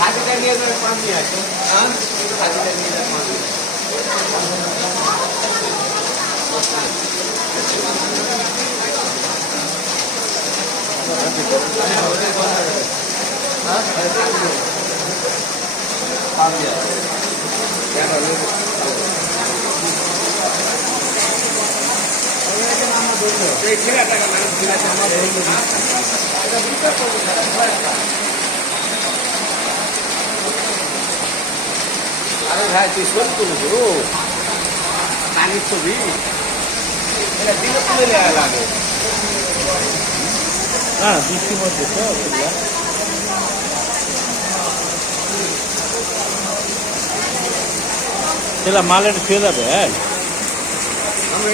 ছাতিটা নিয়ে যাবে পাঁচ নিয়ে আসো হ্যাঁ? ছাতিটা নিয়ে যাবে মানুষ আমার। বন্ধু আরে ভাই তুই শোধ করব তো। পানির ছবি। এটা দিলে তুলে নেওয়া লাগে। হ্যাঁ বৃষ্টির মধ্যে তো সেটা মালের ছুঁয়ে যাবে হ্যাঁ? আমরা